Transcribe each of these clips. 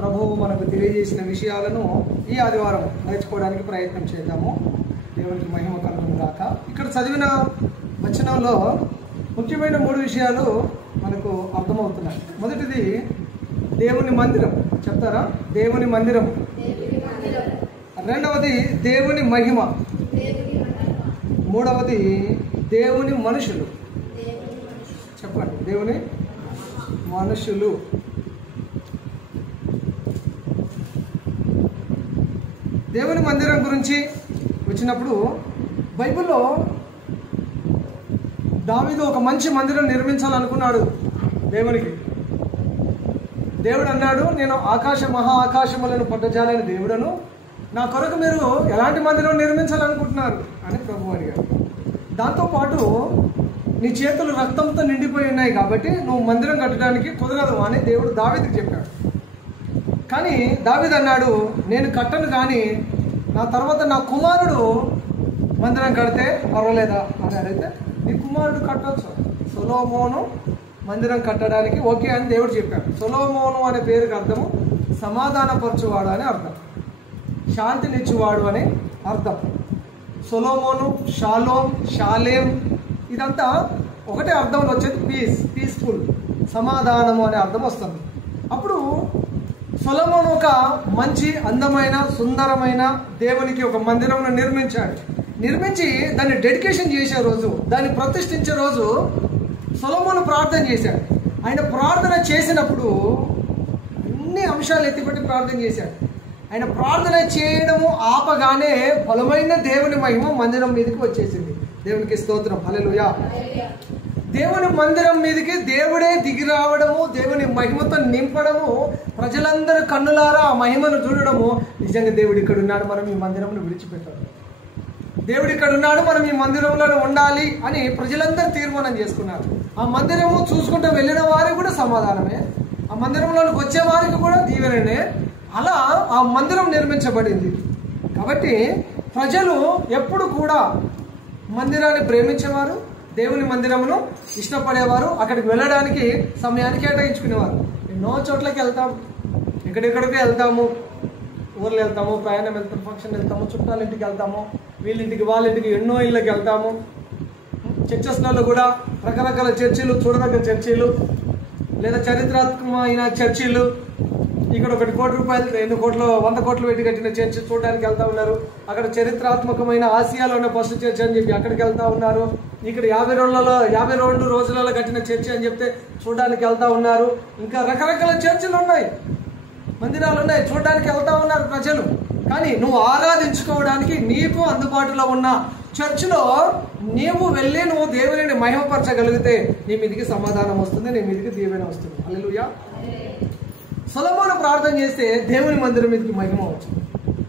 ప్రభువు మనకు తెలియజేసిన విషయాలను ఈ ఆదివారం నేర్చుకోవడానికి ప్రయత్నం చేద్దాము. దేవునికి మహిమ కలుగును గాక. ఇక్కడ చదివిన వచనంలో ముఖ్యమైన 3 విషయాలు మనకు అర్థమవుతున్నాయి. మొదటిది దేవుని మందిరం. చెప్తారా? దేవుని మందిరం. రెండవది దేవుని మహిమ. మూడవది దేవుని మనుషులు. చెప్పండి, దేవుని మనుషులు. దేవుని మందిరం గురించి వచ్చినప్పుడు బైబిల్లో దావీదు ఒక మంచి మందిరం నిర్మించాలనుకున్నాడు దేవునికి. దేవుడు అన్నాడు, నేను మహా ఆకాశములను పట్టజాలని దేవుడను, నా కొరకు మీరు ఎలాంటి మందిరం నిర్మించాలనుకుంటున్నారు అని ప్రభువు అడిగాడు. దాంతోపాటు నీ చేతులు రక్తంతో నిండిపోయి ఉన్నాయి కాబట్టి నువ్వు మందిరం కట్టడానికి కుదరదు అని దేవుడు దావీదుకి చెప్పాడు. కానీ దావీదు అన్నాడు, నేను కట్టను, కానీ నా తర్వాత నా కుమారుడు మందిరం కడితే పర్వాలేదా అని అడిగితే, నీ కుమారుడు కట్టవచ్చు, సొలొమోను మందిరం కట్టడానికి ఓకే అని దేవుడు చెప్పాడు. సొలొమోను అనే పేరుకి అర్థము సమాధానపరచువాడు అని అర్థం, శాంతినిచ్చువాడు అని అర్థం. సొలొమోను, షాలోమ్, షాలేం ఇదంతా ఒకటే అర్థంలో వచ్చేది పీస్ఫుల్, సమాధానము అనే అర్థం వస్తుంది. అప్పుడు సొలొమోను ఒక మంచి అందమైన సుందరమైన దేవునికి ఒక మందిరం నిర్మించి దాన్ని డెడికేషన్ చేసే రోజు, దాన్ని ప్రతిష్ఠించే రోజు సొలొమోను ప్రార్థన చేశాడు. ఆయన ప్రార్థన చేసినప్పుడు అన్ని అంశాలు ఎత్తిపెట్టి ప్రార్థన చేశాడు. ఆయన ప్రార్థన చేయడము ఆపగానే బలమైన దేవుని మహిమ మందిరం మీదకి వచ్చేసింది. దేవునికి స్తోత్రం, హల్లెలూయా. దేవుని మందిరం మీదకి దేవుడే దిగి రావడము, దేవుని మహిమతో నింపడము, ప్రజలందరూ కన్నులారా ఆ మహిమను చూడడము, నిజంగా దేవుడు ఇక్కడ ఉన్నాడు, మనం ఈ మందిరంలో విడిచిపెట్టాడు, దేవుడు ఇక్కడ ఉన్నాడు, మనం ఈ మందిరంలో ఉండాలి అని ప్రజలందరూ తీర్మానం చేసుకున్నారు. ఆ మందిరము చూసుకుంటూ వెళ్ళిన వారికి కూడా సమాధానమే, ఆ మందిరంలోకి వచ్చే వారికి కూడా దీవెననే. అలా ఆ మందిరం నిర్మించబడింది. కాబట్టి ప్రజలు ఎప్పుడు కూడా మందిరాన్ని ప్రేమించేవారు, దేవుని మందిరమును ఇష్టపడేవారు, అక్కడికి వెళ్ళడానికి సమయాన్ని కేటాయించుకునేవారు. ఎన్నో చోట్లకి వెళ్తాము, ఎక్కడెక్కడికి వెళ్తాము, ఊర్లు వెళ్తాము, ప్రయాణం వెళ్తాము, ఫంక్షన్ వెళ్తాము, చుట్టాల ఇంటికి వెళ్తాము, వీళ్ళింటికి వాళ్ళింటికి, ఎన్నో ఇళ్ళకి వెళ్తాము. చర్చెస్లలో కూడా రకరకాల చర్చిలు, చూడదగ్గ చర్చిలు లేదా చరిత్రాత్మకమైన చర్చిలు. ఇక్కడ 1 కోటి రూపాయలు 2 కోట్లు 100 కోట్లు పెట్టి కట్టిన చర్చ్ చూడడానికి వెళ్తా ఉన్నారు. అక్కడ చరిత్రాత్మకమైన ఆసియాలో ఉన్న ఫస్ట్ చర్చ్ అని చెప్పి అక్కడికి వెళ్తా ఉన్నారు. ఇక్కడ 52 రోజులలో కట్టిన చర్చ్ అని చెప్తే చూడడానికి వెళ్తా ఉన్నారు. ఇంకా రకరకాల చర్చిలు ఉన్నాయి, మందిరాలు ఉన్నాయి, చూడడానికి వెళ్తా ఉన్నారు ప్రజలు. కానీ నువ్వు ఆరాధించుకోవడానికి నీకు అందుబాటులో ఉన్న చర్చిలో నీవు వెళ్ళి నువ్వు దేవుని మహిమపరచగలిగితే నీ మీదికి సమాధానం వస్తుంది, నీ మీదికి దీవెన వస్తుంది. హల్లెలూయా. సొలొమోను ప్రార్థన చేస్తే దేవుని మందిరం మీదకి మహిమ వచ్చింది.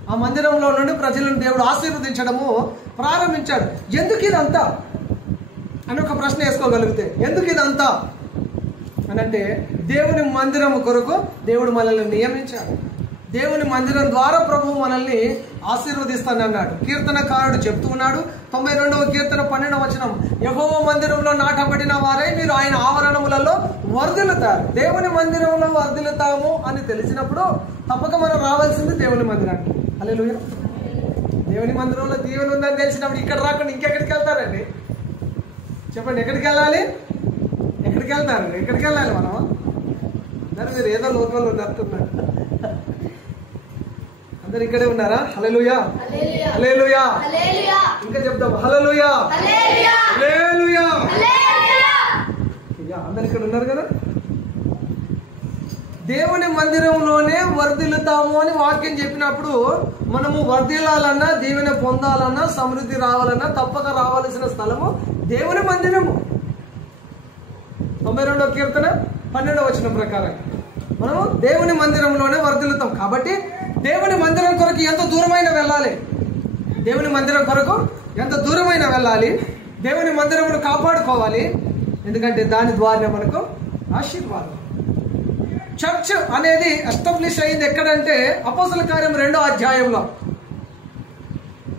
ఆ మందిరంలో నుండి ప్రజలను దేవుడు ఆశీర్వదించడము ప్రారంభించాడు. ఎందుకు ఇదంతా అని ఒక ప్రశ్న వేసుకోగలిగితే, ఎందుకు ఇదంతా అని అంటే, దేవుని మందిరం కొరకు దేవుడు మనల్ని నియమించాడు. దేవుని మందిరం ద్వారా ప్రభువు మనల్ని ఆశీర్వదిస్తానన్నాడు. కీర్తనకారుడు చెప్తూ ఉన్నాడు, 92వ కీర్తన 12వ వచనం, యెహోవా మందిరంలో నాటబడిన వారే మీరు ఆయన ఆవరణములలో వర్ధిల్లుతారు. దేవుని మందిరంలో వర్ధిల్లుతాము అని తెలిసినప్పుడు తప్పక మనం రావాల్సింది దేవుని మందిరానికి. హల్లెలూయా. దేవుని మందిరంలో దీవెన ఉందని తెలిసినప్పుడు ఇక్కడ రాకుండా ఇంకెక్కడికి వెళ్తారండి? చెప్పండి, ఎక్కడికి వెళ్ళాలి? ఎక్కడికి వెళ్తారండి? ఎక్కడికి వెళ్ళాలి మనం? అందరూ మీరు ఏదో లోకంలో ఉన్నట్టున్నారు, అందరు ఇక్కడే ఉన్నారా? హల్లెలూయా, హల్లెలూయా. ఇంకా చెప్తాం, హల్లెలూయా, హల్లెలూయా. అందరు ఇక్కడ ఉన్నారు కదా. దేవుని మందిరంలోనే వర్ధిల్లుతాము అని వాక్యం చెప్పినప్పుడు మనము వర్ధిల్లాలన్నా, దీవెన పొందాలన్నా, సమృద్ధి రావాలన్నా తప్పక రావాల్సిన స్థలము దేవుని మందిరము. 92వ కీర్తన 12వ వచనం ప్రకారం మనము దేవుని మందిరంలోనే వర్ధిల్లుతాం. కాబట్టి దేవుని మందిరం కొరకు ఎంత దూరమైన వెళ్ళాలి, దేవుని మందిరం కొరకు ఎంత దూరమైన వెళ్ళాలి, దేవుని మందిరమును కాపాడుకోవాలి. ఎందుకంటే దాని ద్వారా మనకు ఆశీర్వాదం. చర్చ్ అనేది ఎస్టాబ్లిష్ అయింది ఎక్కడంటే అపోస్తల కార్యం 2వ అధ్యాయంలో,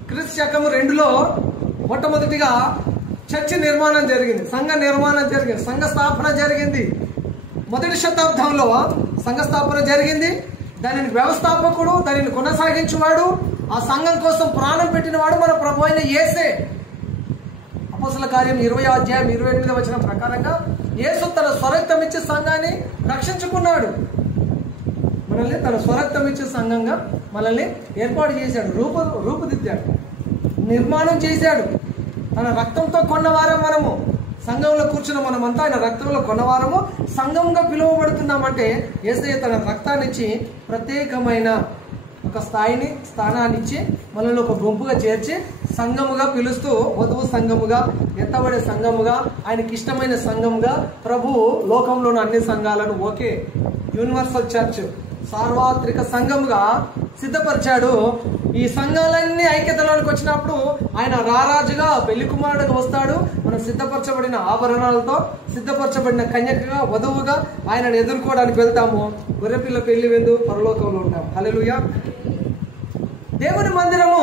క్రీస్తు శకం 2లో మొట్టమొదటిగా చర్చి నిర్మాణం జరిగింది, సంఘ నిర్మాణం జరిగింది, సంఘ స్థాపన జరిగింది. మొదటి శతాబ్దంలో సంఘ స్థాపన జరిగింది. దానిని వ్యవస్థాపకుడు, దానిని కొనసాగించేవాడు, ఆ సంఘం కోసం ప్రాణం పెట్టినవాడు మన ప్రభు అయిన యేసే. అపోస్తల కార్యం 20వ అధ్యాయం 28వ వచనం ప్రకారంగా యేసు తన స్వరక్తం ఇచ్చే సంఘాన్ని రక్షించుకున్నాడు. మనల్ని తన స్వరక్తం ఇచ్చే సంఘంగా మనల్ని ఏర్పాటు చేశాడు, రూపుదిద్దాడు, నిర్మాణం చేశాడు. తన రక్తంతో కొన్నవారం మనము. సంఘంలో కూర్చున్న మనమంతా ఆయన రక్తంలో కొన్నవారము. సంఘంగా పిలువబడుతున్నామంటే యేసయ్య తన రక్తాన్ని ఇచ్చి ప్రత్యేకమైన ఒక స్థానాన్ని ఇచ్చి మనల్ని ఒక గుంపుగా చేర్చి సంఘముగా పిలుస్తూ, వధువు సంఘముగా, ఎత్తబడే సంఘముగా, ఆయనకి ఇష్టమైన సంఘముగా ప్రభువు లోకంలోని అన్ని సంఘాలను ఒకే యూనివర్సల్ చర్చ్, సార్వత్రిక సంఘముగా సిద్ధపరిచాడు. ఈ సంఘాలన్నీ ఐక్యతలోనికి వచ్చినప్పుడు ఆయన రారాజుగా, పెళ్లి కుమారుడుగా వస్తాడు. మనం సిద్ధపరచబడిన ఆభరణాలతో, సిద్ధపరచబడిన కన్యకగా, వధువుగా ఆయనను ఎదుర్కోవడానికి వెళ్తాము. గొర్రెపిల్ల పెళ్లి విందు పరలోకంలో ఉంటాం. హల్లెలూయా. దేవుని మందిరము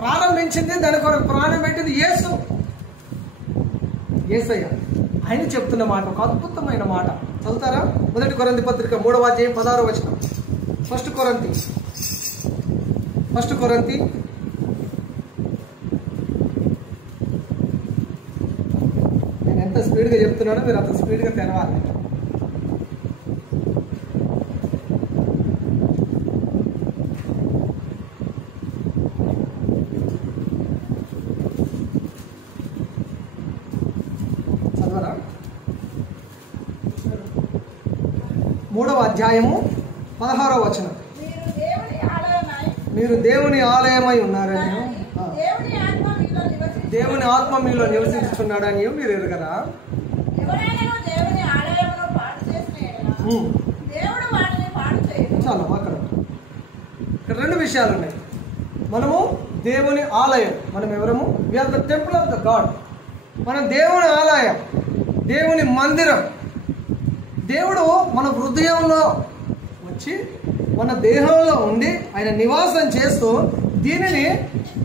ప్రారంభించింది, దాని కొరకు ప్రాణం పెట్టింది యేసయ్య. ఆయన చెప్తున్న మాట ఒక అద్భుతమైన మాట. చదువుతారా? 1 కొరింథీ పత్రిక 3వ అధ్యాయం 16వ వచనం. 1 కొరింథీ నేను ఎంత స్పీడ్గా చెప్తున్నానో మీరు అంత స్పీడ్గా తెరవాలి. చదవరా? 3వ అధ్యాయము 16వ వచనం. మీరు దేవుని ఆలయమై ఉన్నారని, దేవుని ఆత్మ మీలో నివసిస్తున్నాడని మీరు ఎరగరా? చాలా అక్కడ ఇక్కడ 2 విషయాలు ఉన్నాయి. మనము దేవుని ఆలయం. మనం ఎవరము? We are the temple of the god. మనం దేవుని ఆలయం, దేవుని మందిరం. దేవుడు మన హృదయంలో వచ్చి మన దేహంలో ఉండి ఆయన నివాసం చేస్తూ దీనిని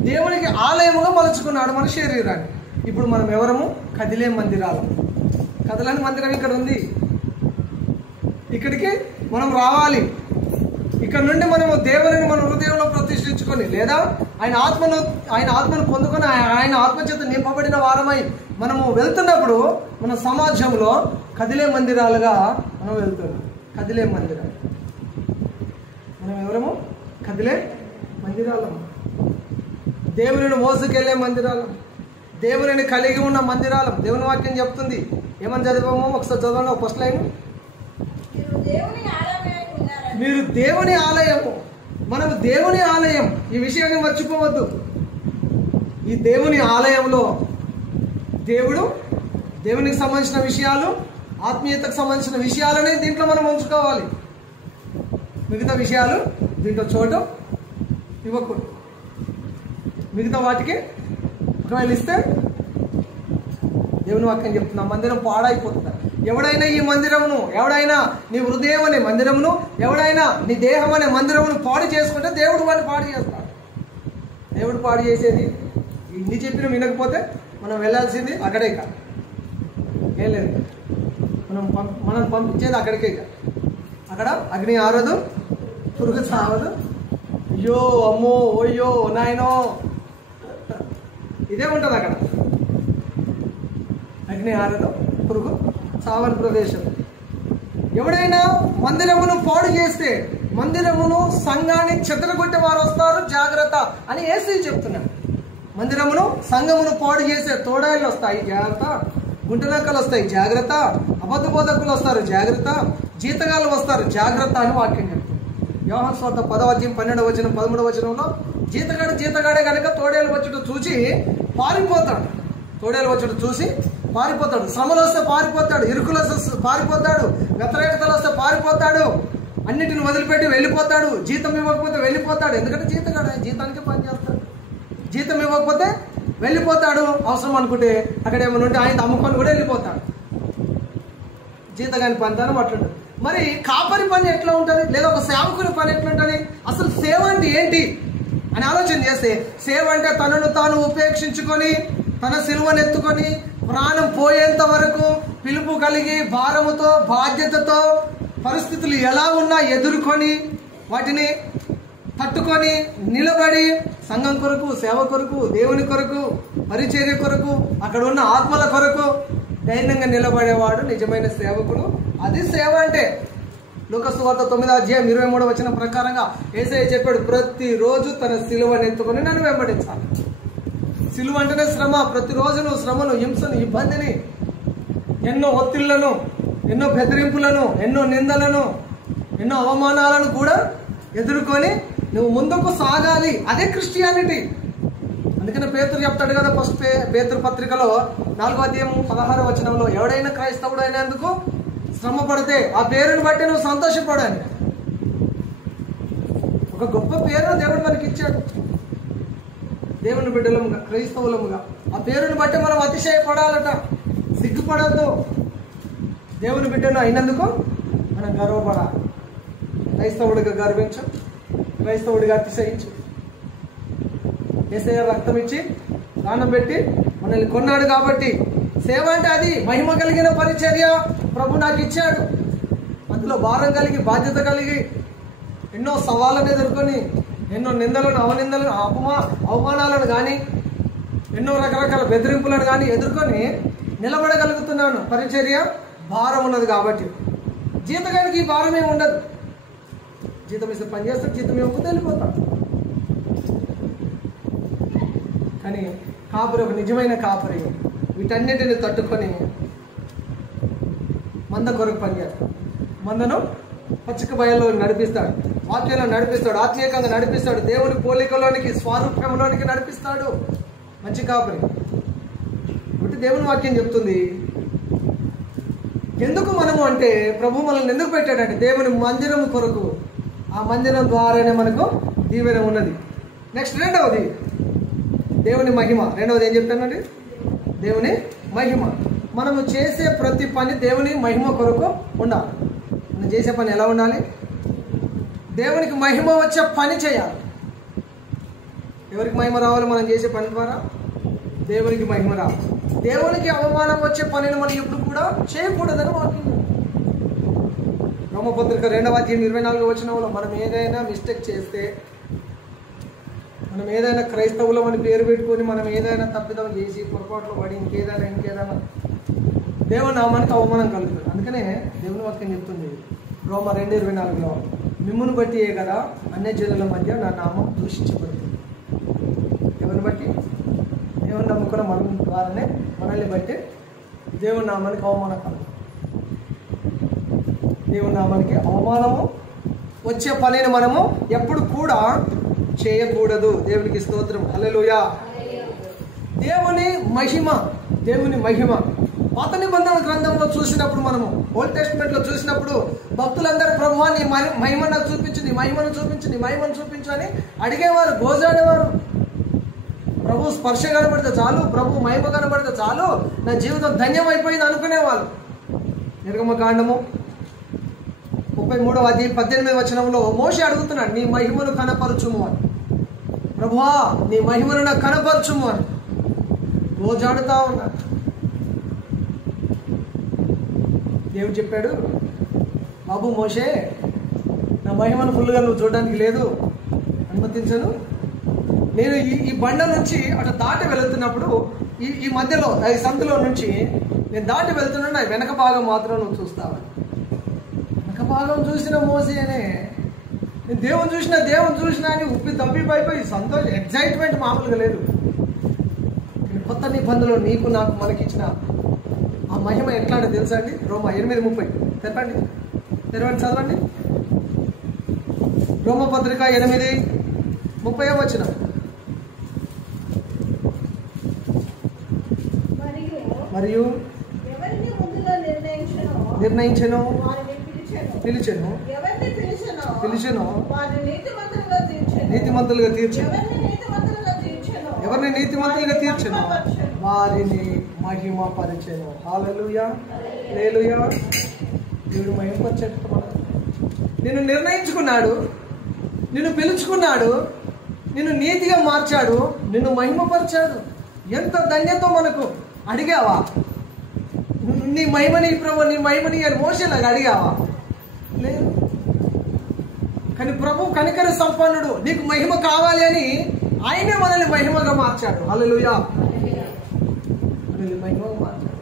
దేవునికి ఆలయముగా మలుచుకున్నాడు మన శరీరాన్ని. ఇప్పుడు మనం ఎవరము? కదిలే మందిరాలం. కదలని మందిరం ఇక్కడ ఉంది. ఇక్కడికి మనం రావాలి. ఇక్కడ నుండి మనము దేవుని మన హృదయంలో ప్రతిష్ఠించుకొని, లేదా ఆయన ఆత్మను పొందుకొని ఆయన ఆత్మచేత నింపబడిన వారమై మనము వెళ్తున్నప్పుడు మన సమాజంలో కదిలే మందిరాలుగా మనం వెళ్తున్నాం. కదిలే మందిరాలు. మనం ఎవరము? కదిలే మందిరాలం. దేవుని మోసుకెళ్లే మందిరాలం, దేవుని కలిగి ఉన్న మందిరాలం. దేవుని వాక్యం చెప్తుంది. ఏమని చదివామో ఒకసారి చదవండి. ఫస్ట్ లైన్, మీరు దేవుని ఆలయము. మనము దేవుని ఆలయం. ఈ విషయాన్ని మర్చిపోవద్దు. ఈ దేవుని ఆలయంలో దేవునికి సంబంధించిన విషయాలు, ఆత్మీయతకు సంబంధించిన విషయాలనే దీంట్లో మనం ఉంచుకోవాలి. మిగతా విషయాలు దీంట్లో చోటు ఇవ్వకూడదు. మిగతా వాటికి ఒకవేళ ఇస్తే దేవుని వాక్యం చెప్తున్నా మందిరం పాడైపోతుంది. ఎవడైనా ఈ మందిరమును, ఎవడైనా నీ హృదయం అనే మందిరమును, ఎవడైనా నీ దేహం అనే మందిరమును పాడు చేసుకుంటే దేవుడు వాడిని పాడు చేస్తాడు. దేవుడు పాడు చేసేది ఇన్ని చెప్పిన వినకపోతే మనం వెళ్ళాల్సింది అక్కడే కాదు. ఏం లేదు, మనం పంపించేది అక్కడికే కాదు. అక్కడ అగ్ని ఆరదు, పురుగు చావదు. అయ్యో అమ్మో ఓయ్యో నాయనో ఇదే ఉంటుంది అక్కడ. అగ్ని ఆరదు, పురుగు చావని ప్రదేశం. ఎవడైనా మందిరమును పాడు చేస్తే, మందిరమును సంఘాన్ని చెదరగొట్టే వారు వస్తారు, జాగ్రత్త అని యేసు చెప్తున్నాడు. మందిరమును సంఘమును పాడు చేసే తోడాయిలు వస్తాయి, జాగ్రత్త. గుంటనక్కలు వస్తాయి, జాగ్రత్త. అబద్ధ బోధకులు వస్తారు, జాగ్రత్త. జీతగాళ్ళు వస్తారు, జాగ్రత్త అని వాక్యం చెప్తుంది. యోహాను సువార్త 10వ అధ్యాయం 12వ వచనం 13వ వచనంలో జీతగాడే కనుక తోడేలు వచ్చుట చూసి పారిపోతాడు. తోడేలు వచ్చుట చూసి పారిపోతాడు. శ్రమలు వస్తే పారిపోతాడు, ఇరుకులు వస్తే పారిపోతాడు, వ్యతిరేకతలు వస్తే పారిపోతాడు, అన్నిటిని వదిలిపెట్టి వెళ్ళిపోతాడు. జీతం ఇవ్వకపోతే వెళ్ళిపోతాడు. ఎందుకంటే జీతానికి పని చేస్తాడు. జీతం ఇవ్వకపోతే వెళ్ళిపోతాడు. అవసరం అనుకుంటే అక్కడ ఏమైనా ఉంటే ఆయన అమ్ముకొని కూడా వెళ్ళిపోతాడు. జీతగాని పని తనం అట్లుంటుంది. మరి కాపరి పని ఎట్లా ఉంటుంది, లేదా ఒక సేవకుని పని ఎట్లుంటుంది? అసలు సేవ అంటే ఏంటి అని ఆలోచన చేస్తే, సేవ అంటే తనను తాను ఉపేక్షించుకొని, తన సిలువనెత్తుకొని, ప్రాణం పోయేంత వరకు పిలుపు కలిగి, భారముతో, బాధ్యతతో, పరిస్థితులు ఎలా ఉన్నా ఎదుర్కొని వాటిని పట్టుకొని నిలబడి సంఘం కొరకు, సేవ కొరకు, దేవుని కొరకు, పరిచర్య కొరకు, అక్కడ ఉన్న ఆత్మల కొరకు ధైర్యంగా నిలబడేవాడు నిజమైన సేవకుడు. అది సేవ అంటే. లూకా సువార్త 9:23 ప్రకారంగా యేసయ్య చెప్పాడు, ప్రతిరోజు తన సిలువను ఎత్తుకొని నన్ను వెంబడించాలి. సిలువ అంటేనే శ్రమ. ప్రతిరోజు నువ్వు శ్రమను, హింసను, ఇబ్బందిని, ఎన్నో ఒత్తిళ్లను, ఎన్నో బెదిరింపులను, ఎన్నో నిందలను, ఎన్నో అవమానాలను కూడా ఎదుర్కొని నువ్వు ముందుకు సాగాలి. అదే క్రిస్టియానిటీ. అందుకని పేతురు చెప్తాడు కదా, ఫస్ట్ పేతురు పత్రికలో 4:16 ఎవడైనా క్రైస్తవుడు అయినందుకు శ్రమ పడితే ఆ పేరుని బట్టి నువ్వు సంతోషపడాలి. ఒక గొప్ప పేరు దేవుడు మనకి ఇచ్చాడు, దేవుని బిడ్డలముగా, క్రైస్తవులముగా. ఆ పేరుని బట్టి మనం అతిశయపడాలట, సిగ్గుపడద్దు. దేవుని బిడ్డను అయినందుకు మనం గర్వపడాలి. క్రైస్తవుడిగా గర్వించు, క్రైస్తవుడిగా అతిశయించు. యేసయ్య రక్తం ఇచ్చి ప్రాణం పెట్టి మనల్ని కొన్నాడు కాబట్టి సేవ అంటే అది. మహిమ కలిగిన పరిచర్య ప్రభు నాకు ఇచ్చాడు. అందులో భారం కలిగి, బాధ్యత కలిగి, ఎన్నో సవాళ్ళను ఎదుర్కొని, ఎన్నో నిందలను, అవమానాలను కానీ, ఎన్నో రకరకాల బెదిరింపులను కానీ ఎదుర్కొని నిలబడగలుగుతున్నాను. పరిచర్య భారం ఉన్నది కాబట్టి. జీతగానికి ఈ భారం ఏమి ఉండదు. జీతం ఇస్తే పని చేస్తాడు, జీతం ఇవ్వకపోతే వెళ్ళిపోతాడు. కానీ కాపురి, ఒక నిజమైన కాపురి వీటన్నిటిని తట్టుకొని మంద కొరకు పనిచేస్తాడు. మందను పచ్చిక బయల్లో నడిపిస్తాడు, వాక్యంలో నడిపిస్తాడు, ఆత్మీయంగా నడిపిస్తాడు, దేవుని పోలికలోనికి, స్వారూప్యంలోనికి నడిపిస్తాడు. మంచి కాపురి. కాబట్టి దేవుని వాక్యం చెప్తుంది, ఎందుకు మనము అంటే ప్రభు మనల్ని ఎందుకు పెట్టాడంటే దేవుని మందిరం కొరకు. ఆ మందిరం ద్వారానే మనకు దీవెన ఉన్నది. నెక్స్ట్ రెండవది దేవుని మహిమ. రెండవది ఏం చెప్తానండి? దేవుని మహిమ. మనము చేసే ప్రతి పని దేవుని మహిమ కొరకు ఉండాలి. మనం చేసే పని ఎలా ఉండాలి? దేవునికి మహిమ వచ్చే పని చేయాలి. ఎవరికి మహిమ రావాలి? మనం చేసే పని ద్వారా దేవునికి మహిమ రావాలి. దేవునికి అవమానం వచ్చే పనిని మనం ఎప్పుడు కూడా చేయకూడదని వాక్యం. రోమపత్రిక 2:24 మనం ఏదైనా మిస్టేక్ చేస్తే, మనం ఏదైనా క్రైస్తవులం అని పేరు పెట్టుకొని మనం ఏదైనా తప్పిదం చేసి పొరపాట్లు పడి ఇంకేదైనా దేవుని నామానికి అవమానం కలుగుతుంది. అందుకనే దేవుని వాక్యం చెప్తుంది రోమ 2:24 మిమ్మును బట్టి కదా అన్యజనుల మధ్య నా నామం దూషించబడుతుంది. ఎవరిని బట్టి? దేవుని నమ్ముకున్న మన ద్వారానే మనల్ని బట్టి దేవుని నామానికి అవమానం కలుగుతుంది. దేవుని నామానికి అవమానము వచ్చే పనిని మనము ఎప్పుడు కూడా చేయకూడదు. దేవునికి స్తోత్రం, హల్లెలూయా. దేవుని మహిమ, దేవుని మహిమ పాత నిబంధన గ్రంథంలో చూసినప్పుడు, మనము ఓల్డ్ టెస్ట్మెంట్ లో చూసినప్పుడు భక్తులందరూ ప్రభువా నీ మహిమ నాకు చూపించు, నీ మహిమను చూపించు, నీ మహిమను చూపించు అని అడిగేవారు, గోజాడేవారు. ప్రభు స్పర్శ కనబడితే చాలు, ప్రభు మహిమ కనబడితే చాలు, నా జీవితం ధన్యం అయిపోయింది అనుకునేవాళ్ళు. నిర్గమకాండము 33:18 మోషే అడుగుతున్నాడు, నీ మహిమను కనపరచుము అని. ప్రభువా నీ మహిమను నాకు కనపరచుము అని గోజాడుతా ఉన్నాడు. దేవుడు చెప్పాడు, బాబు మోషే నా మహిమను ఫుల్గా నువ్వు చూడడానికి లేదు, అనుమతించను. నేను ఈ బండ నుంచి అటు దాటి వెళుతున్నప్పుడు ఈ మధ్యలో ఈ సందులో నుంచి నేను దాటి వెళ్తున్నాను, నా వెనక భాగం మాత్రం నువ్వు చూస్తావా. వెనక భాగం చూసిన మోసేనే, నేను దేవుని చూసినా అని ఉప్పి తప్పిపోయి సంతోషం, ఎగ్జైట్మెంట్ మామూలుగా లేదు. కొత్త నిబంధనలో నీకు నాకు మనకిచ్చిన ఆ మహిమ ఎట్లా అంటే తెలుసా అండి? రోమ 8:30 తెరవండి చదవండి. రోమపత్రిక 8:30 మరియు నిర్ణయించెను, పిలిచెను, నీతిమంతులుగా తీర్చెను. ఎవరిని నీతిమంతులుగా తీర్చెను? వారిని మహిమ పరిచెను. హల్లెలూయా, హల్లెలూయా. దేవుడు మహిమపరిచేట. నిన్ను నిర్ణయించుకున్నాడు, నిన్ను పిలుచుకున్నాడు, నిన్ను నీతిగా మార్చాడు, నిన్ను మహిమపరిచాడు. ఎంత ధన్యతో మనకు. అడిగావా నీ మహిమని ప్రభు, నీ మహిమని అని మోసేలాగా అడిగావా? లేదు. కానీ ప్రభు కనికర సంపన్నుడు, నీకు మహిమ కావాలి అని ఆయనే మనల్ని మహిమగా మార్చాడు. హల్లెలూయా. మనల్ని మహిమగా మార్చాడు.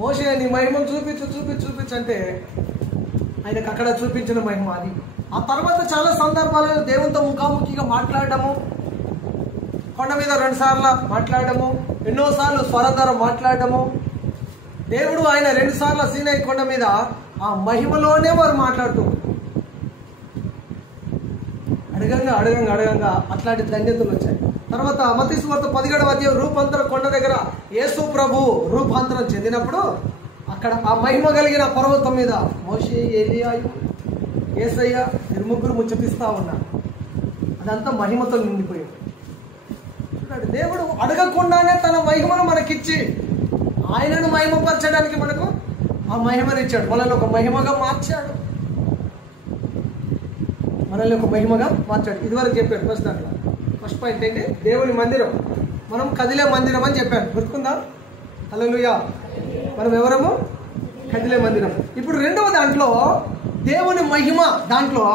మోషే నీ మహిమను చూపించు అంటే ఆయనకు అక్కడ చూపించిన మహిమ అది. ఆ తర్వాత చాలా సందర్భాలలో దేవునితో ముఖాముఖిగా మాట్లాడడము, కొండ మీద 2 సార్లు మాట్లాడడము, ఎన్నోసార్లు స్వరం ద్వారా మాట్లాడడము. దేవుడు ఆయన 2 సార్లు సీనాయి కొండ మీద ఆ మహిమలోనే వారు మాట్లాడుతూ అడగంగా అట్లాంటి ధన్యతలు వచ్చాయి. తర్వాత మత్తయి సువార్త 17వ అధ్యాయం రూపాంతర కొండ దగ్గర యేసు ప్రభు రూపాంతరం చెందినప్పుడు అక్కడ ఆ మహిమ కలిగిన పర్వతం మీద మోషే, ఏలీయాయు, యేసయ్య 3 ముచ్చటిస్తా ఉన్నారు. అదంతా మహిమతో నిండిపోయింది. చూడండి, దేవుడు అడగకుండానే తన మహిమను మనకిచ్చి ఆయనను మహిమపరచడానికి మనకు ఆ మహిమను ఇచ్చాడు. మనల్ని ఒక మహిమగా మార్చాడు. ఇదివరకు చెప్పాడు ఫస్ట్ పాయింట్ ఏంటి? దేవుని మందిరం. మనం కదిలే మందిరం అని చెప్పాను, గుర్తుందా? హల్లెలూయా. మనం ఎవరము? కదిలే మందిరం. ఇప్పుడు 2వ దాంట్లో దేవుని మహిమ, దాంట్లో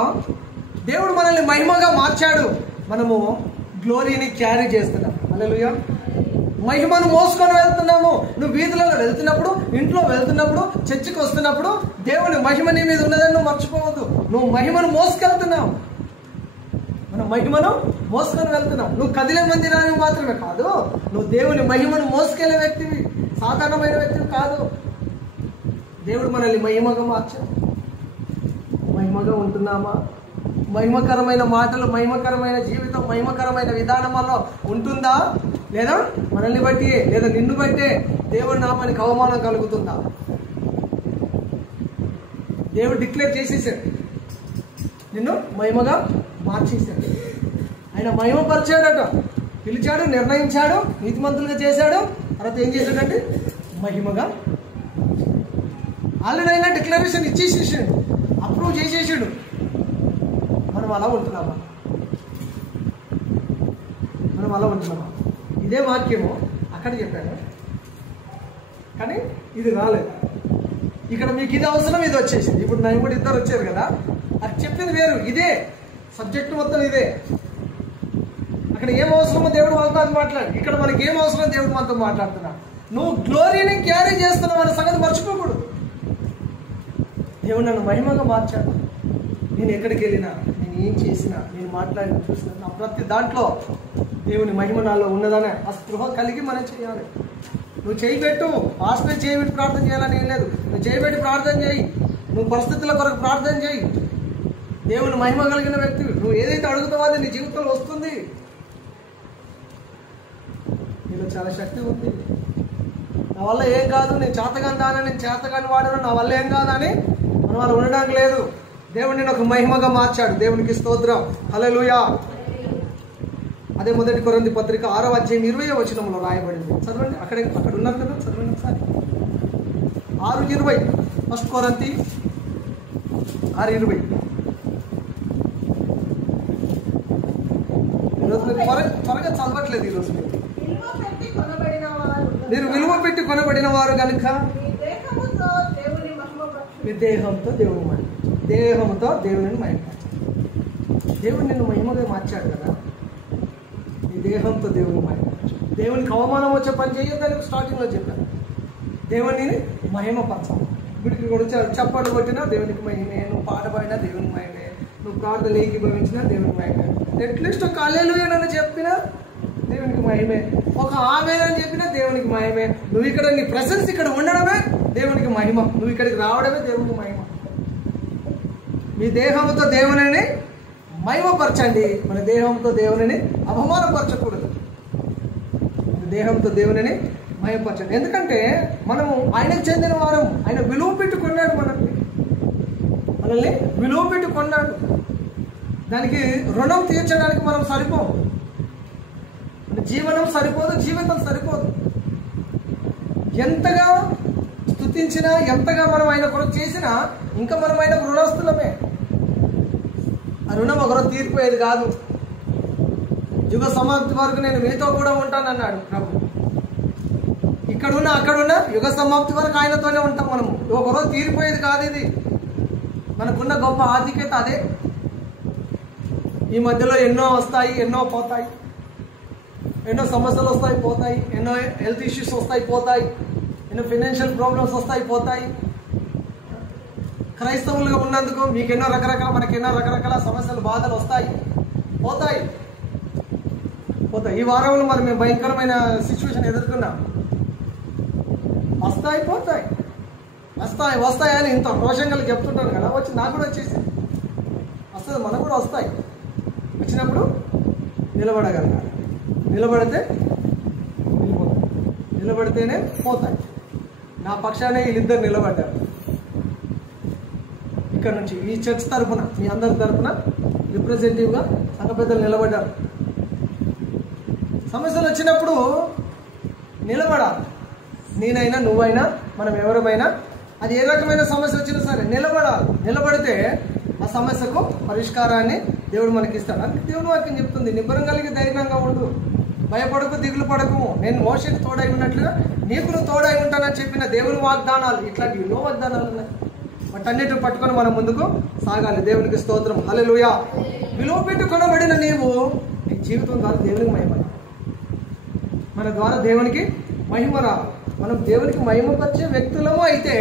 దేవుడు మనల్ని మహిమగా మార్చాడు. మనము గ్లోరీని క్యారీ చేస్తున్నాం. హల్లెలూయా. మహిమను మోసుకొని వెళ్తున్నాము. నువ్వు వీధులలో వెళ్తున్నప్పుడు, ఇంట్లో వెళ్తున్నప్పుడు, చర్చికి వస్తున్నప్పుడు దేవుని మహిమ నీ మీద ఉన్నదని నువ్వు మర్చిపోవద్దు. నువ్వు మహిమను మోసుకెళ్తున్నావు. మనం మహిమను మోసుకొని వెళ్తున్నావు. నువ్వు కదిలే మందిరానికి మాత్రమే కాదు, నువ్వు దేవుని మహిమను మోసుకెళ్లే వ్యక్తివి, సాధారణమైన వ్యక్తివి కాదు. దేవుడు మనల్ని మహిమగా మార్చాడు. మహిమగా ఉంటున్నామా? మహిమకరమైన మాటలు, మహిమకరమైన జీవితం, మహిమకరమైన విధానంలో ఉంటుందా? లేదా మనల్ని బట్టి, లేదా నిన్ను బట్టే దేవుడి నామానికి అవమానం కలుగుతుందా? దేవుడు డిక్లేర్ చేసేసాడు, నిన్ను మహిమగా మార్చేశాడు. ఆయన మహిమపరిచాడట, పిలిచాడు, నిర్ణయించాడు, నీతిమంతులుగా చేశాడు. తర్వాత ఏం చేశాడంటే మహిమగా ఆల్రెడీ అయినా డిక్లరేషన్ ఇచ్చేసేసాడు, అప్రూవ్ చేసేసాడు. మనం అలా ఉంటున్నామా? ఇదే వాక్యము అక్కడ చెప్పాను, కానీ ఇది రాలేదు. ఇక్కడ మీకు ఇది అవసరం, ఇది వచ్చేసింది. ఇప్పుడు నా కూడా 2 వచ్చారు కదా, అది చెప్పింది వేరు, ఇదే సబ్జెక్ట్ మొత్తం ఇదే. అక్కడ ఏం అవసరమో దేవుడు వాళ్ళతో అది మాట్లాడు, ఇక్కడ మనకి ఏం అవసరం దేవుడు మనతో మాట్లాడుతున్నాడు. నువ్వు గ్లోరీని క్యారీ చేస్తున్నావు అనే సంగతి మర్చిపోకూడదు. దేవుడు నన్ను మహిమగా మార్చాడు. నేను ఎక్కడికి వెళ్ళినా, నేను ఏం చేసినా, నేను మాట్లాడిన చూసినా, నా ప్రతి దాంట్లో దేవుని మహిమ నాలో ఉన్నదనే ఆ స్పృహ కలిగి మనం చేయాలి. నువ్వు చేయబెట్టు, హాస్పిటల్ చేయబెట్టి ప్రార్థన చేయాలని ఏం లేదు. నువ్వు చేయబెట్టి ప్రార్థన చేయి, నువ్వు పరిస్థితుల కొరకు ప్రార్థన చేయి. దేవుని మహిమ కలిగిన వ్యక్తి, నువ్వు ఏదైతే అడుగుతావో అది నీ జీవితంలో వస్తుంది. నీలో చాలా శక్తి ఉంది. నా వల్ల ఏం కాదు, నేను చేతగాని దాని, నేను చేతగాని వాడను, నా వల్ల ఏం కాదని మన వాళ్ళు ఉండడానికి లేదు. దేవుడు నేను ఒక మహిమగా మార్చాడు. దేవునికి స్తోత్రం. హల్లెలూయా. అదే 1 కొరింథీ పత్రిక 6వ అధ్యాయం 20వ వచనంలో రాయబడింది. చదవండి, అక్కడ ఉన్నారు కదా, చదవండి ఒకసారి. 6:20, 1 కొరింథీ 6:20. ఈరోజు త్వరగా చదవట్లేదు. ఈరోజు మీరు విలువ పెట్టి కొనబడిన వారు కనుక మీ దేహంతో దేవుని మహిమపరచు. దేవుడు నిన్ను మహిమగా మార్చాడు కదా, నీ దేహంతో దేవుని మహిమపరచు. దేవునికి అవమానం వచ్చే పని చేయొద్దని స్టార్టింగ్లో చెప్పాను. దేవుని మహిమపరచాలి. వీడికి కూడా చప్పట్లు కొట్టినా దేవునికి మహిమే, నువ్వు పాట పాడినా దేవునికి మహిమే, నువ్వు ప్రార్థన ఏకీభవించినా దేవునికి మహిమే, అట్లీస్ట్ ఒక హల్లెలూయా అని చెప్పినా దేవునికి మహిమే, ఒక ఆమేన్ అని చెప్పినా దేవునికి మహిమే. నువ్వు ఇక్కడ నీ ప్రెసెన్స్ ఇక్కడ ఉండడమే దేవునికి మహిమ, నువ్వు ఇక్కడికి రావడమే దేవునికి మహిమ. మీ దేహంతో దేవునిని మహిమపరచండి, మన దేహంతో దేవునిని అవమానపరచకూడదు. దేహంతో దేవునిని మహిమపరచండి. ఎందుకంటే మనము ఆయనకు చెందిన వారం. ఆయన విలువ పెట్టుకున్నాడు, మనల్ని విలువ పెట్టుకున్నాడు. దానికి రుణం తీర్చడానికి మనం సరిపోం. జీవనం సరిపోదు, జీవితం సరిపోదు. ఎంతగా స్తుతించినా, ఎంతగా మనం ఆయన కొరకు చేసినా ఇంకా మనం ఆయన రుణస్తులమే. ఆ రుణం ఒకరోజు తీరిపోయేది కాదు. యుగ సమాప్తి వరకు నేను మీతో కూడా ఉంటానన్నాడు ప్రభు. ఇక్కడున్నా అక్కడున్నా యుగ సమాప్తి వరకు ఆయనతోనే ఉంటాం మనము. ఒకరోజు తీరిపోయేది కాదు ఇది. మనకున్న గొప్ప ఆధిక్యత అదే. ఈ మధ్యలో ఎన్నో వస్తాయి, ఎన్నో పోతాయి, ఎన్నో సమస్యలు వస్తాయి పోతాయి, ఎన్నో హెల్త్ ఇష్యూస్ వస్తాయి పోతాయి, ఎన్నో ఫైనాన్షియల్ ప్రాబ్లమ్స్ వస్తాయి పోతాయి. క్రైస్తవులుగా ఉన్నందుకు మీకు ఎన్నో రకరకాల, మనకి ఎన్నో రకరకాల సమస్యలు, బాధలు వస్తాయి పోతాయి పోతాయి. ఈ వారంలో మరి మేము భయంకరమైన సిచ్యువేషన్ ఎదుర్కొన్నాం. వస్తాయి పోతాయి, వస్తాయి వస్తాయని ఇంత రోషంగా చెప్తుంటాను కదా, వచ్చి నాకు కూడా వచ్చేసి వస్తుంది, మనకు కూడా వస్తాయి. వచ్చినప్పుడు నిలబడగలగాలి. నిలబడితే వెళ్ళిపోతాయి, నిలబడితేనే పోతాయి. నా పక్షానే వీళ్ళిద్దరు నిలబడ్డారు. ఇక్కడ నుంచి ఈ చర్చ్ తరఫున, మీ అందరి తరఫున రిప్రజెంటేటివ్గా సంఘ పెద్దలు నిలబడ్డారు. సమస్యలు వచ్చినప్పుడు నిలబడాలి. నేనైనా నువ్వైనా మనం ఎవరమైనా, అది ఏ రకమైన సమస్య వచ్చినా సరే నిలబడాలి. నిలబడితే ఆ సమస్యకు పరిష్కారాన్ని దేవుడు మనకి ఇస్తాడు. అందుకే దేవుడు వాక్యం చెప్తుంది, నిబ్బరం కలిగి ధైర్యంగా ఉండు, భయపడకు, దిగులు పడకు, నేను మోషకి తోడై ఉన్నట్లుగా నీకు నువ్వు తోడై ఉంటానని చెప్పిన దేవుని వాగ్దానాలు, ఇట్లాంటివి ఎన్నో వాగ్దానాలు ఉన్నాయి. వాటన్నిటిని పట్టుకొని మనం ముందుకు సాగాలి. దేవునికి స్తోత్రం, హల్లెలూయా. విలువ పెట్టి కొనబడిన నీవు నీ జీవితం ద్వారా దేవునికి మహిమ, మన ద్వారా దేవునికి మహిమ రావాలి. మనం దేవునికి మహిమపరిచే వ్యక్తులము అయితే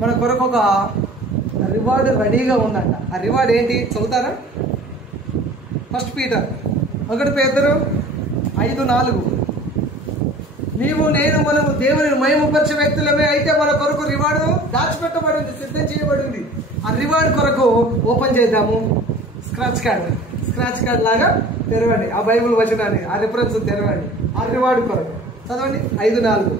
మన కొరకు ఒక రివార్డు రెడీగా ఉందంట. ఆ రివార్డ్ ఏంటి చదువుతారా? 1 పీటర్ 1 పేతురు 5:4. నీవు నేను మనము దేవుని మహిమపరిచే వ్యక్తులమే అయితే మన కొరకు రివార్డు దాచిపెట్టబడింది, సిద్ధం చేయబడింది. ఆ రివార్డ్ కొరకు ఓపెన్ చేద్దాము. స్క్రాచ్ కార్డ్ లాగా తెరవండి ఆ బైబిల్ వచనాన్ని, ఆ రిఫరెన్స్ తెరవండి. ఆ రివార్డు కొరకు చదవండి. 5:4.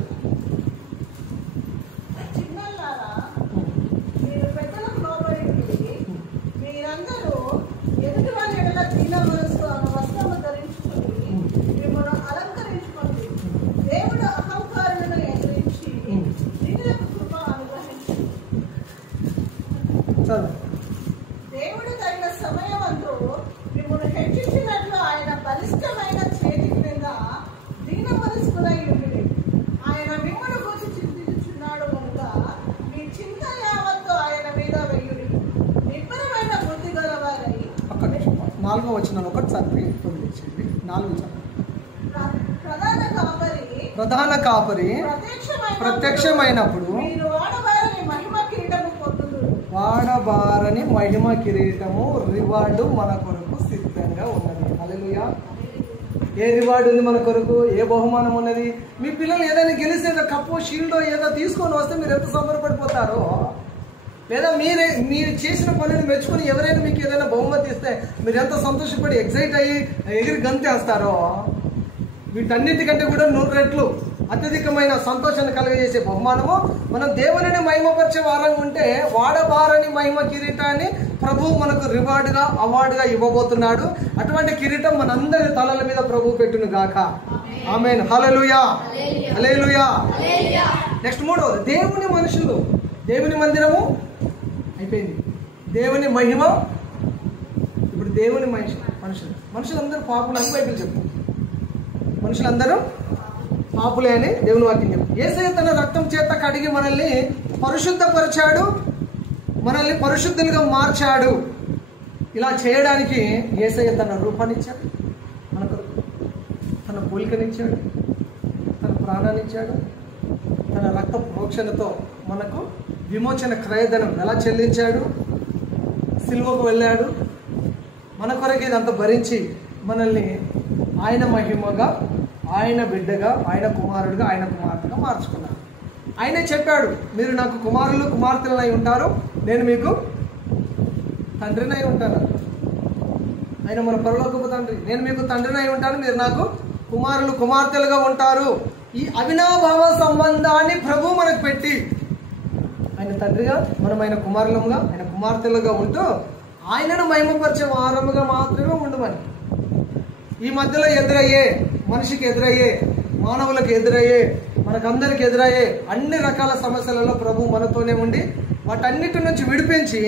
దేవుడు తగిన సమయమందు మిమ్మల్ని హెచ్చించినట్లు ఆయన బలిష్టమైన చేతి క్రింద దీన మనస్కులై ఉండి ఆయన మిమ్మల్ని గురించి చింతించుచున్నాడు కనుక మీ చింత యావత్తు ఆయన మీద వెయ్యుడి. నిబ్బరమైన బుద్ధి గలవారై. 4వ వచనం ఒకసారి 4. ప్రధాన కాపరి ప్రత్యక్షమైనప్పుడు వాడబారని మహిమ కిరీటము రివార్డు మన కొరకు సిద్ధంగా ఉన్నది. హల్లెలూయా. ఏ రివార్డు ఉంది మన కొరకు? ఏ బహుమానం ఉన్నది? మీ పిల్లలు ఏదైనా గెలిస్తే కప్పు, షీల్డో ఏదో తీసుకొని వస్తే మీరు ఎంత సంబరపడిపోతారో, లేదా మీరు చేసిన పనిని మెచ్చుకొని ఎవరైనా మీకు ఏదైనా బహుమతి ఇస్తే మీరు ఎంత సంతోషపడి ఎక్సైట్ అయ్యి ఎగిరి గంతేస్తారో, వీటన్నిటికంటే కూడా 100 రెట్లు అత్యధికమైన సంతోషాన్ని కలుగజేసే బహుమానము మనం దేవునిని మహిమపరిచే వారంగా ఉంటే వాడబారని మహిమ కిరీటాన్ని ప్రభువు మనకు రివార్డుగా, అవార్డుగా ఇవ్వబోతున్నాడు. అటువంటి కిరీటం మనందరి తలల మీద ప్రభువు పెట్టును గాక. ఆమేన్. హల్లెలూయా, హల్లెలూయా. నెక్స్ట్ 3వది దేవుని మనుషులు. దేవుని మందిరము అయిపోయింది, దేవుని మహిమ. ఇప్పుడు దేవుని మనుషులందరూ పాపులు అని బైబిల్ చెప్తుంది. మనుషులందరూ పాపులే అని దేవుని వాక్యం చెప్తుంది. యేసయ్య తన రక్తం చేత కడిగి మనల్ని పరిశుద్ధపరిచాడు, మనల్ని పరిశుద్ధులుగా మార్చాడు. ఇలా చేయడానికి యేసయ్య తన రూపాన్నిచ్చాడు, మనకు తన పోలికనిచ్చాడు, తన ప్రాణాన్నిచ్చాడు. తన రక్త ప్రోక్షణతో మనకు విమోచన క్రయధనం ఎలా చెల్లించాడు, సిలువకు వెళ్ళాడు, మన కొరకు ఇదంతా భరించి మనల్ని ఆయన మహిమగా, ఆయన బిడ్డగా, ఆయన కుమారుడిగా, ఆయన కుమార్తెగా మార్చుకున్నాడు. ఆయనే చెప్పాడు, మీరు నాకు కుమారులు కుమార్తెలనై ఉంటారు, నేను మీకు తండ్రినై ఉంటాను. ఆయన మన పరలోకపు తండ్రి. నేను మీకు తండ్రినై ఉంటాను, మీరు నాకు కుమారులు కుమార్తెలుగా ఉంటారు. ఈ అవినాభావ సంబంధాన్ని ప్రభు మనకు పెట్టి ఆయన తండ్రిగా, మనం ఆయన కుమారులముగా, ఆయన కుమార్తెలుగా ఉంటూ ఆయనను మహిమపరిచే వారముగా మాత్రమే ఉండమని. ఈ మధ్యలో ఎదురయ్యే, మనిషికి ఎదురయ్యే, మానవులకు ఎదురయ్యే, మనకందరికి ఎదురయ్యే అన్ని రకాల సమస్యలలో ప్రభు మనతోనే ఉండి వాటన్నిటి నుంచి విడిపించి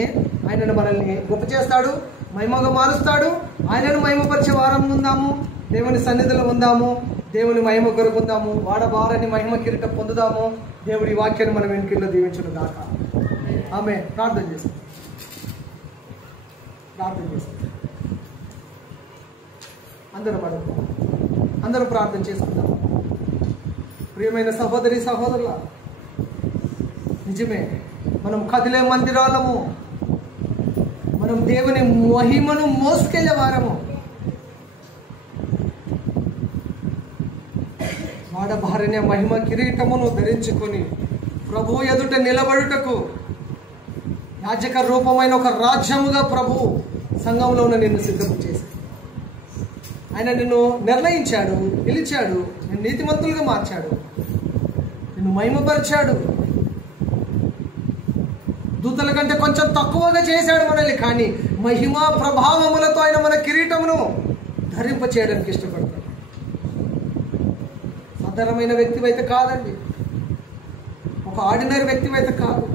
ఆయనను మనల్ని గొప్ప చేస్తాడు, మహిమగా మారుస్తాడు. ఆయనను మహిమపరిచే వారం ఉందాము, దేవుని సన్నిధిలో ఉందాము, దేవుని మహిమ కొరుకుందాము, వాడబారని మహిమ కిరీటం పొందుదాము. దేవుడి వాక్యాన్ని మనం వెనుకల్లో దీవించును గాక. ఆమె ప్రార్థన చేస్తాం. ప్రార్థన చేస్తాం. అందరూ ప్రార్థన చేసుకుందాం. ప్రియమైన సహోదరి సహోదరుల, నిజమే మనం కదిలే మందిరాలము, మనం దేవుని మహిమను మోసుకెళ్లే వారము. వాడబారిన మహిమ కిరీటమును ధరించుకొని ప్రభు ఎదుట నిలబడుటకు యాజక రూపమైన ఒక రాజ్యముగా ప్రభు సంఘంలో నిన్ను సిద్ధం చేశాడు. ఆయన నిన్ను నిర్ణయించాడు, పిలిచాడు, నిన్ను నీతిమంతులుగా మార్చాడు, నిన్ను మహిమపరిచాడు. దూతల కంటే కొంచెం తక్కువగా చేశాడు మనల్ని, కానీ మహిమా ప్రభావములతో ఆయన మన కిరీటమును ధరింప చేయడానికి ఇష్టపడతాడు. సాధారణమైన వ్యక్తివైతే కాదండి, ఒక ఆర్డినరీ వ్యక్తివైతే కాదు.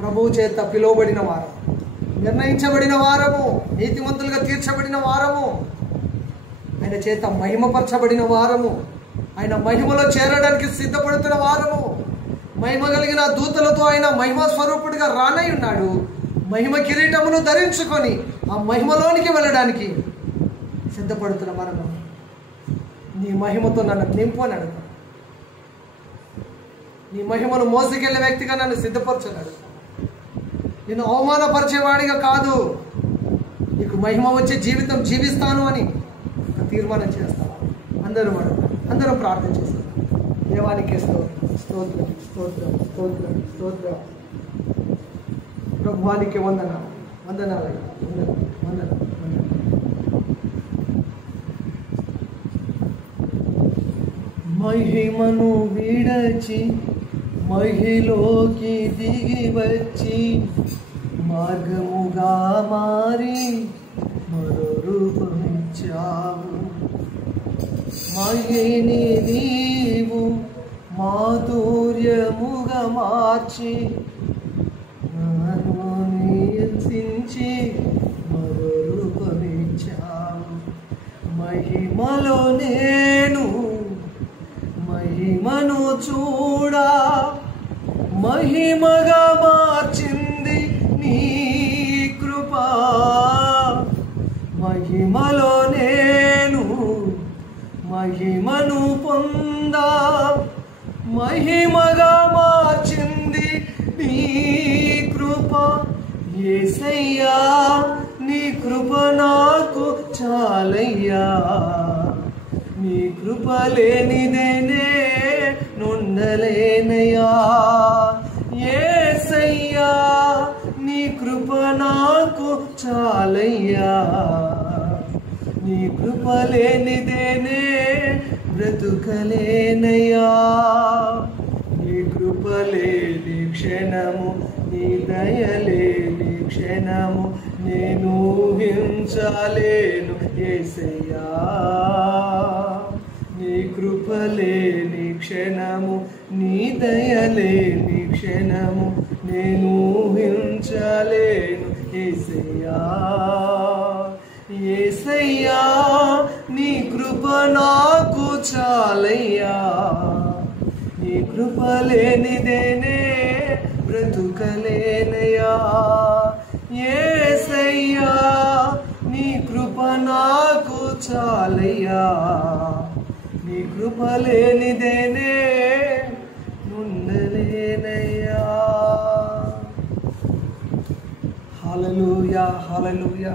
ప్రభువు చేత పిలువబడిన వారము, నిర్ణయించబడిన వారము, నీతిమంతులుగా తీర్చబడిన వారము, ఆయన చేత మహిమపరచబడిన వారము, ఆయన మహిమలో చేరడానికి సిద్ధపడుతున్న వారము. మహిమ కలిగిన దూతలతో ఆయన మహిమ స్వరూపుడిగా రానై ఉన్నాడు. మహిమ కిరీటమును ధరించుకొని ఆ మహిమలోనికి వెళ్ళడానికి సిద్ధపడుతున్న మనము. నీ మహిమతో నన్ను నింపు అని అడుగుతాను. నీ మహిమను మోసుకెళ్లే వ్యక్తిగా నన్ను సిద్ధపరచన్నాడు. నేను అవమానపరిచేవాడిగా కాదు, నీకు మహిమ వచ్చే జీవితం జీవిస్తాను అని ఒక తీర్మానం చేస్తాను. అందరూ ప్రార్థన చేస్తాం. దేవానికి స్తోత్రం స్తోత్రం స్తోత్రం స్తోత్రం. ప్రభువానికి వందనాలు. మహిమను విడచి మహిలోకి దిగి వచ్చి మార్గముగా మారి మరో రూపమిచ్చావు. మహిని నీవు మాధుర్యముగా మార్చి నన్ను నియంత్రించి మరో రూపమిచ్చావు. మహిమలో నేను మహిమను చూడా మహిమగా మార్చింది నీ కృపా. మహిమలో నేను మహిమను పొందా మహిమగా మార్చింది నీ కృప. యేసయ్యా నీ కృప నాకు చాలయ్యా, నీ కృప లేనిదేనే నుండలేనయ్యా. యేసయ్యా నీ కృప నాకు చాలయ్యా, నీ కృప లేనిదేనే బ్రతుకలేనయ్యా. నీ కృప లేని క్షణము, నీ దయలేని క్షణము నేను ఊహించలేను యేసయ్యా. నీ కృప లేని క్షణము, నీ దయలేని క్షణము నేను ఊహించలేను యేసయ్యా. యేసయ్యా నీ కృప నాకు చాలయ్యా, నీ కృప లేనిదేనే బ్రతుకలేనయ్యా. యేసయ్యా నీ కృప నాకు చాలయ్యా, నీ కృప లేనిదేనే నుండలేనయ్యా. హల్లెలూయా హల్లెలూయా.